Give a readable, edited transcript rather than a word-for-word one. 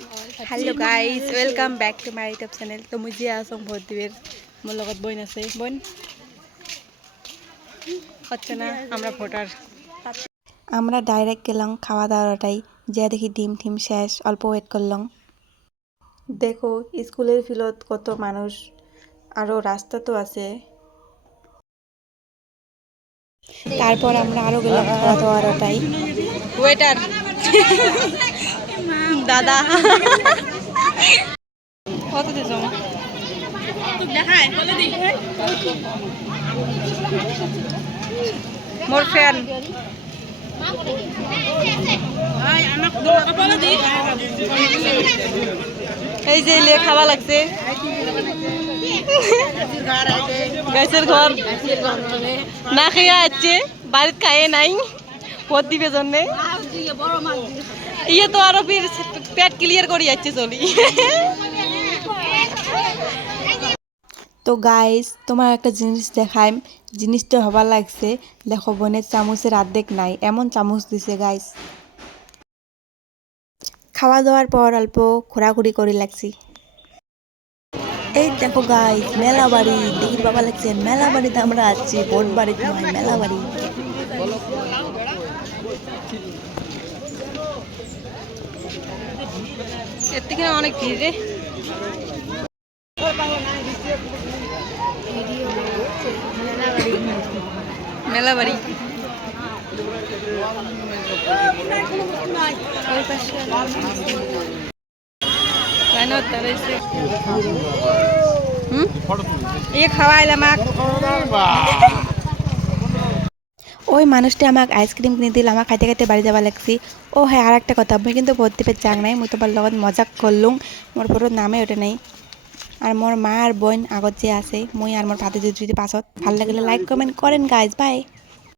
Hello guys welcome back to my YouTube channel. तो मुझे आसों बहुत दिवेर मोर लगत बइन आछे बइन হচ্ছে না আমরা ফোটার আমরা ডাইরেক্ট গেলাম খাওয়া দাওয়াটাই যে দেখি ডিম টিম শেষ অল্প ওয়েট করলাম। দেখো স্কুলের ফিলত কত মানুষ আরো রাস্তা তো আছে। তারপর আমরা আরো গেলাম খাওয়া দাওয়াটাই। ওয়েটার দাদা কত দিছো দেখায় বলে দি মোর ফ্যান এই যে লে খাওয়া লাগছে গাছের ঘর না খেয়ে আছে বাড়িতে খায় নাই পদ দিবে জন্য ইয়ে তো আরো ফির পেট ক্লিয়ার করে যাচ্ছে চলি। তো গাইস তোমার একটা জিনিস দেখাই, জিনিসটা হবার লাগছে। দেখো বোনের চামচের অর্ধেক নাই এমন চামচ দিছে গাইস। খাওয়া দাওয়ার পর অল্প ঘোরাঘুরি করে লাগছি। এই দেখো গাইস মেলা বাড়ি দিদির বাবা লাগছে মেলা বাড়িতে আমরা আছি বোট বাড়িতে নয় মেলা বাড়ি। এর থেকে অনেক ভিড় রে মেলা বাড়ি ওই মানুষটা আমাকে আইসক্রিম কিনে দিল আমার খাইতে খাইতে বাড়ি যাওয়া লাগছি। ও হ্যাঁ আর একটা কথা মুই কিন্তু ভর্তি পেয়ে চাং নাই মুই তোমার লগত মজাক করলুম মোর পুরো নামে ওঠে নাই। আর মোর মা আর বোন আগত যে আছে মুই আর মোর ভাতে যদি পাছত ভাল লাগিলে লাইক কমেন্ট করেন গাইজ বাই।